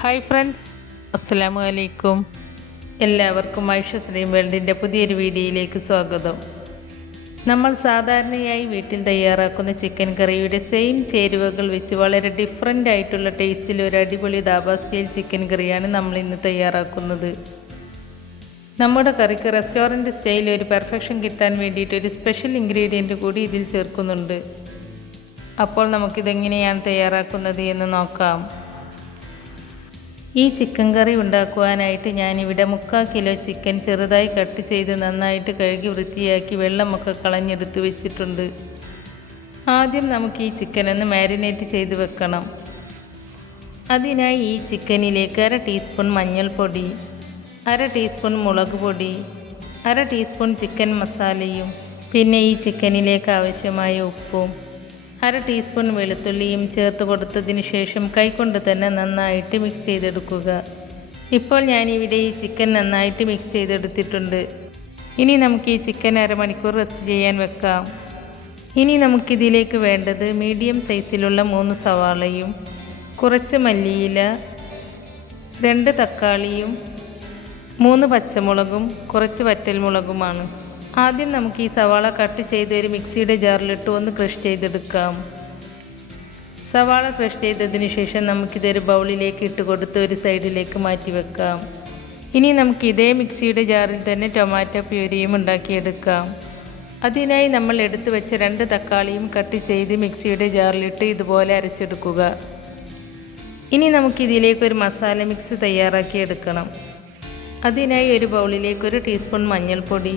Hi friends, അസ്സലാമു അലൈക്കും. എല്ലാവർക്കും ഐഷ സ്ട്രീം വേൾഡിൻ്റെ പുതിയൊരു വീഡിയോയിലേക്ക് സ്വാഗതം. നമ്മൾ സാധാരണയായി വീട്ടിൽ തയ്യാറാക്കുന്ന ചിക്കൻ കറിയുടെ സെയിം ചേരുവകൾ വെച്ച് വളരെ ഡിഫറൻ്റ് ആയിട്ടുള്ള ടേസ്റ്റിൽ ഒരു അടിപൊളി ധാബ സ്റ്റൈൽ ചിക്കൻ കറിയാണ് നമ്മൾ ഇന്ന് തയ്യാറാക്കുന്നത്. നമ്മുടെ കറിക്ക് റെസ്റ്റോറൻറ്റ് സ്റ്റൈൽ ഒരു പെർഫെക്ഷൻ കിട്ടാൻ വേണ്ടിയിട്ട് ഒരു സ്പെഷ്യൽ ഇൻഗ്രീഡിയൻറ്റ് കൂടി ഇതിൽ ചേർക്കുന്നുണ്ട്. അപ്പോൾ നമുക്കിതെങ്ങനെയാണ് തയ്യാറാക്കുന്നത് എന്ന് നോക്കാം. ഈ ചിക്കൻ കറി ഉണ്ടാക്കുവാനായിട്ട് ഞാനിവിടെ 3/4 കിലോ ചിക്കൻ ചെറുതായി കട്ട് ചെയ്ത് നന്നായിട്ട് കഴുകി വൃത്തിയാക്കി വെള്ളമൊക്കെ കളഞ്ഞെടുത്ത് വെച്ചിട്ടുണ്ട്. ആദ്യം നമുക്ക് ഈ ചിക്കൻ ഒന്ന് മാരിനേറ്റ് ചെയ്ത് വെക്കണം. അതിനായി ഈ ചിക്കനിലേക്ക് 1/2 ടീസ്പൂൺ മഞ്ഞൾപ്പൊടി, 1/2 ടീസ്പൂൺ മുളക് പൊടി, 1/2 ടീസ്പൂൺ ചിക്കൻ മസാലയും പിന്നെ ഈ ചിക്കനിലേക്ക് ആവശ്യമായ ഉപ്പും 1/2 ടീസ്പൂൺ വെളുത്തുള്ളിയും ചേർത്ത് കൊടുത്തതിന് ശേഷം കൈകൊണ്ട് തന്നെ നന്നായിട്ട് മിക്സ് ചെയ്തെടുക്കുക. ഇപ്പോൾ ഞാനിവിടെ ഈ ചിക്കൻ നന്നായിട്ട് മിക്സ് ചെയ്തെടുത്തിട്ടുണ്ട്. ഇനി നമുക്ക് ഈ ചിക്കൻ അരമണിക്കൂർ റെസ്റ്റ് ചെയ്യാൻ വെക്കാം. ഇനി നമുക്കിതിലേക്ക് വേണ്ടത് മീഡിയം സൈസിലുള്ള 3 സവാളയും കുറച്ച് മല്ലിയില, 2 തക്കാളിയും 3 പച്ചമുളകും കുറച്ച് വറ്റൽമുളകുമാണ്. ആദ്യം നമുക്ക് ഈ സവാള കട്ട് ചെയ്ത് ഒരു മിക്സിയുടെ ജാറിലിട്ട് ഒന്ന് ക്രഷ് ചെയ്തെടുക്കാം. സവാള ക്രഷ് ചെയ്തതിന് ശേഷം നമുക്കിതൊരു ബൗളിലേക്ക് ഇട്ട് കൊടുത്ത് ഒരു സൈഡിലേക്ക് മാറ്റി വെക്കാം. ഇനി നമുക്ക് ഇതേ മിക്സിയുടെ ജാറിൽ തന്നെ ടൊമാറ്റോ പ്യൂരിയും ഉണ്ടാക്കിയെടുക്കാം. അതിനായി നമ്മൾ എടുത്തു വെച്ച 2 തക്കാളിയും കട്ട് ചെയ്ത് മിക്സിയുടെ ജാറിലിട്ട് ഇതുപോലെ അരച്ചെടുക്കുക. ഇനി നമുക്കിതിലേക്ക് ഒരു മസാല മിക്സ് തയ്യാറാക്കിയെടുക്കണം. അതിനായി ഒരു ബൗളിലേക്ക് 1 ടീസ്പൂൺ മഞ്ഞൾപ്പൊടി,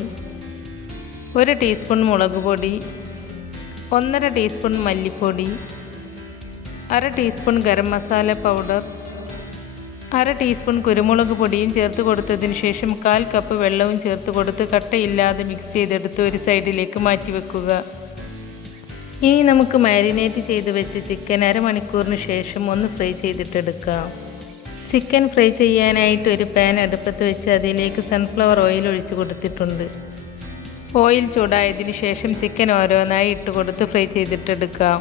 1 ടീസ്പൂൺ മുളക് പൊടി, 1/2 ടീസ്പൂൺ മല്ലിപ്പൊടി, 1/2 teaspoon garam masala powder, 1/2 teaspoon കുരുമുളക് പൊടിയും ചേർത്ത് കൊടുത്തതിന് ശേഷം 1/4 കപ്പ് വെള്ളവും ചേർത്ത് കൊടുത്ത് കട്ടയില്ലാതെ മിക്സ് ചെയ്തെടുത്ത് ഒരു സൈഡിലേക്ക് മാറ്റി വെക്കുക. ഇനി നമുക്ക് മാരിനേറ്റ് ചെയ്ത് വെച്ച് ചിക്കൻ അരമണിക്കൂറിന് ശേഷം ഒന്ന് ഫ്രൈ ചെയ്തിട്ടെടുക്കാം. ചിക്കൻ ഫ്രൈ ചെയ്യാനായിട്ട് ഒരു പാൻ അടുപ്പത്ത് വെച്ച് അതിലേക്ക് സൺഫ്ലവർ ഓയിൽ ഒഴിച്ച് കൊടുത്തിട്ടുണ്ട്. ഓയിൽ ചൂടായതിന് ശേഷം ചിക്കൻ ഓരോന്നായി ഇട്ട് കൊടുത്ത് ഫ്രൈ ചെയ്തിട്ടെടുക്കാം.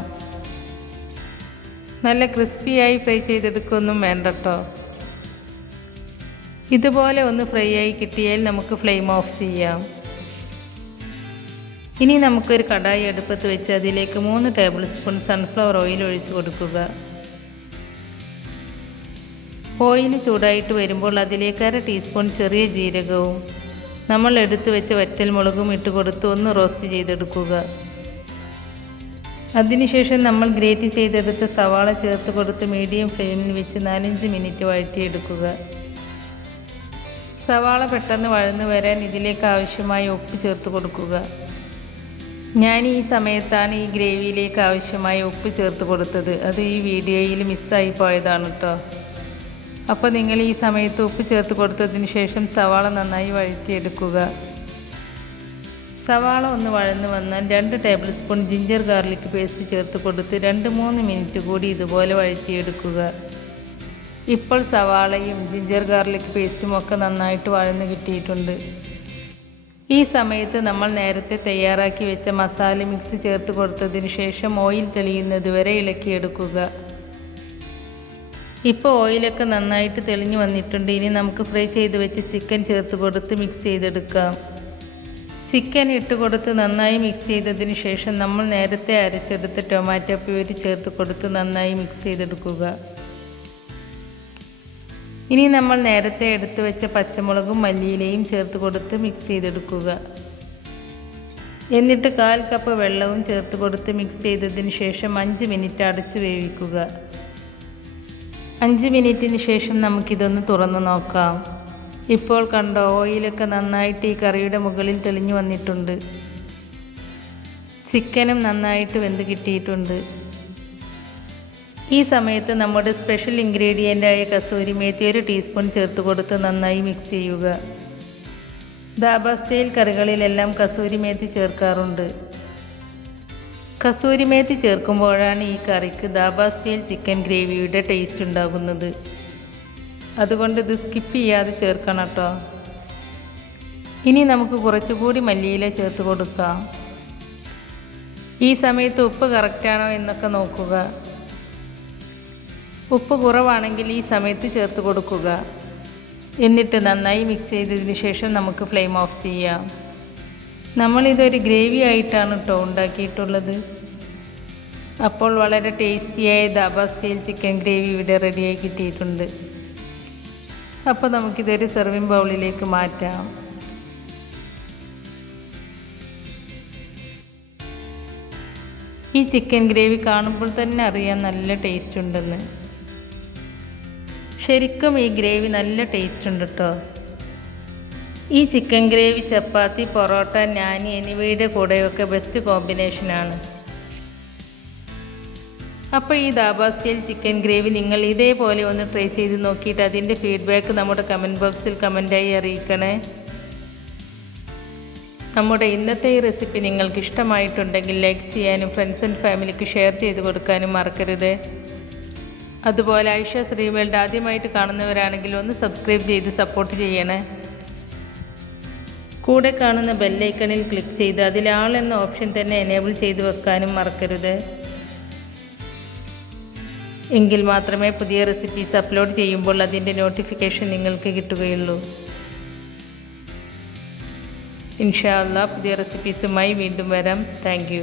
നല്ല ക്രിസ്പിയായി ഫ്രൈ ചെയ്തെടുക്കുകയൊന്നും വേണ്ട കേട്ടോ. ഇതുപോലെ ഒന്ന് ഫ്രൈ ആയി കിട്ടിയാൽ നമുക്ക് ഫ്ലെയിം ഓഫ് ചെയ്യാം. ഇനി നമുക്കൊരു കടായി അടുപ്പത്ത് വെച്ച് അതിലേക്ക് 3 ടേബിൾ സ്പൂൺ സൺഫ്ലവർ ഓയിൽ ഒഴിച്ച് കൊടുക്കുക. ഓയിൽ ചൂടായിട്ട് വരുമ്പോൾ അതിലേക്ക് 1/2 ടീസ്പൂൺ ചെറിയ ജീരകവും നമ്മൾ എടുത്തു വെച്ച വറ്റൽമുളകും ഇട്ട് കൊടുത്ത് ഒന്ന് റോസ്റ്റ് ചെയ്തെടുക്കുക. അതിനുശേഷം നമ്മൾ ഗ്രേറ്റ് ചെയ്തെടുത്ത സവാള ചേർത്ത് കൊടുത്ത് മീഡിയം ഫ്ലെയിമിൽ വെച്ച് 4-5 മിനിറ്റ് വഴറ്റിയെടുക്കുക. സവാള പെട്ടെന്ന് വഴന്നു വരാൻ ഇതിലേക്ക് ആവശ്യമായ ഉപ്പ് ചേർത്ത് കൊടുക്കുക. ഞാൻ ഈ സമയത്താണ് ഈ ഗ്രേവിയിലേക്ക് ആവശ്യമായ ഉപ്പ് ചേർത്ത് കൊടുത്തത്. അത് ഈ വീഡിയോയിൽ മിസ്സായി പോയതാണ് കേട്ടോ. അപ്പോൾ നിങ്ങൾ ഈ സമയത്ത് ഉപ്പ് ചേർത്ത് കൊടുത്തതിന് ശേഷം സവാള നന്നായി വഴറ്റിയെടുക്കുക. സവാള ഒന്ന് വഴന്ന് വന്നാൽ 2 table spoon ginger garlic paste ചേർത്ത് കൊടുത്ത് 2-3 മിനിറ്റ് കൂടി ഇതുപോലെ വഴറ്റിയെടുക്കുക. ഇപ്പോൾ സവാളയും ജിഞ്ചർ ഗാർലിക് പേസ്റ്റും ഒക്കെ നന്നായിട്ട് വഴന്ന് കിട്ടിയിട്ടുണ്ട്. ഈ സമയത്ത് നമ്മൾ നേരത്തെ തയ്യാറാക്കി വെച്ച മസാല മിക്സ് ചേർത്ത് കൊടുത്തതിന് ശേഷം ഓയിൽ തെളിയുന്നത് വരെ ഇളക്കിയെടുക്കുക. ഇപ്പോൾ ഓയിലൊക്കെ നന്നായിട്ട് തെളിഞ്ഞു വന്നിട്ടുണ്ട്. ഇനി നമുക്ക് ഫ്രൈ ചെയ്ത് വെച്ച് ചിക്കൻ ചേർത്ത് കൊടുത്ത് മിക്സ് ചെയ്തെടുക്കാം. ചിക്കൻ ഇട്ട് കൊടുത്ത് നന്നായി മിക്സ് ചെയ്തതിന് ശേഷം നമ്മൾ നേരത്തെ അരച്ചെടുത്ത് ടൊമാറ്റോ പ്യൂരി ചേർത്ത് കൊടുത്ത് നന്നായി മിക്സ് ചെയ്തെടുക്കുക. ഇനി നമ്മൾ നേരത്തെ എടുത്തു വെച്ച പച്ചമുളകും മല്ലിയിലയും ചേർത്ത് കൊടുത്ത് മിക്സ് ചെയ്തെടുക്കുക. എന്നിട്ട് 1/4 കപ്പ് വെള്ളവും ചേർത്ത് കൊടുത്ത് മിക്സ് ചെയ്തതിന് ശേഷം 5 മിനിറ്റ് അടച്ച് വേവിക്കുക. 5 മിനിറ്റിന് ശേഷം നമുക്കിതൊന്ന് തുറന്ന് നോക്കാം. ഇപ്പോൾ കണ്ടോ, ഓയിലൊക്കെ നന്നായിട്ട് ഈ കറിയുടെ മുകളിൽ തെളിഞ്ഞു വന്നിട്ടുണ്ട്. ചിക്കനും നന്നായിട്ട് വെന്ത് കിട്ടിയിട്ടുണ്ട്. ഈ സമയത്ത് നമ്മുടെ സ്പെഷ്യൽ ഇൻഗ്രീഡിയൻ്റായ കസൂരി മേത്തി 1 ടീസ്പൂൺ ചേർത്ത് കൊടുത്ത് നന്നായി മിക്സ് ചെയ്യുക. ധാബ സ്റ്റൈൽ കറികളിലെല്ലാം കസൂരി മേത്തി ചേർക്കാറുണ്ട്. കസൂരി മേത്തി ചേർക്കുമ്പോഴാണ് ഈ കറിക്ക് ധാബ സ്റ്റൈൽ ചിക്കൻ ഗ്രേവിയുടെ ടേസ്റ്റ് ഉണ്ടാകുന്നത്. അതുകൊണ്ട് ഇത് സ്കിപ്പ് ചെയ്യാതെ ചേർക്കണം കേട്ടോ. ഇനി നമുക്ക് കുറച്ചുകൂടി മല്ലിയില ചേർത്ത് കൊടുക്കാം. ഈ സമയത്ത് ഉപ്പ് കറക്റ്റാണോ എന്നൊക്കെ നോക്കുക. ഉപ്പ് കുറവാണെങ്കിൽ ഈ സമയത്ത് ചേർത്ത് കൊടുക്കുക. എന്നിട്ട് നന്നായി മിക്സ് ചെയ്തതിന് ശേഷം നമുക്ക് ഫ്ലെയിം ഓഫ് ചെയ്യാം. നമ്മളിതൊരു ഗ്രേവി ആയിട്ടാണ് കേട്ടോ ഉണ്ടാക്കിയിട്ടുള്ളത്. അപ്പോൾ വളരെ ടേസ്റ്റിയായ ധാബ സ്റ്റൈൽ ചിക്കൻ ഗ്രേവി ഇവിടെ റെഡിയായി കിട്ടിയിട്ടുണ്ട്. അപ്പോൾ നമുക്കിതൊരു സെർവിങ് ബൗളിലേക്ക് മാറ്റാം. ഈ ചിക്കൻ ഗ്രേവി കാണുമ്പോൾ തന്നെ അറിയാം നല്ല ടേസ്റ്റ് ഉണ്ടെന്ന്. ശരിക്കും ഈ ഗ്രേവി നല്ല ടേസ്റ്റ് ഉണ്ട് കേട്ടോ. ഈ ചിക്കൻ ഗ്രേവി ചപ്പാത്തി, പൊറോട്ട, നാൻ എന്നിവയുടെ കൂടെയൊക്കെ ബെസ്റ്റ് കോമ്പിനേഷനാണ്. അപ്പോൾ ഈ ധാബ സ്റ്റൈൽ ചിക്കൻ ഗ്രേവി നിങ്ങൾ ഇതേപോലെ ഒന്ന് ട്രൈ ചെയ്ത് നോക്കിയിട്ട് അതിൻ്റെ ഫീഡ്ബാക്ക് നമ്മുടെ കമൻറ്റ് ബോക്സിൽ കമൻറ്റായി അറിയിക്കണേ. നമ്മുടെ ഇന്നത്തെ ഈ റെസിപ്പി നിങ്ങൾക്ക് ഇഷ്ടമായിട്ടുണ്ടെങ്കിൽ ലൈക്ക് ചെയ്യാനും ഫ്രണ്ട്സ് ആൻഡ് ഫാമിലിക്ക് ഷെയർ ചെയ്ത് കൊടുക്കാനും മറക്കരുത്. അതുപോലെ ആയിഷ ശ്രീ വേൾഡ് ആദ്യമായിട്ട് കാണുന്നവരാണെങ്കിൽ ഒന്ന് സബ്സ്ക്രൈബ് ചെയ്ത് സപ്പോർട്ട് ചെയ്യണേ. കൂടെ കാണുന്ന ബെല്ലൈക്കണിൽ ക്ലിക്ക് ചെയ്ത് അതിൽ ആൾ എന്ന ഓപ്ഷൻ തന്നെ എനേബിൾ ചെയ്ത് വെക്കാനും മറക്കരുത്. എങ്കിൽ മാത്രമേ പുതിയ റെസിപ്പീസ് അപ്ലോഡ് ചെയ്യുമ്പോൾ അതിൻ്റെ നോട്ടിഫിക്കേഷൻ നിങ്ങൾക്ക് കിട്ടുകയുള്ളൂ. ഇൻഷാ അല്ലാഹ് പുതിയ റെസിപ്പീസുമായി വീണ്ടും വരാം. Thank you.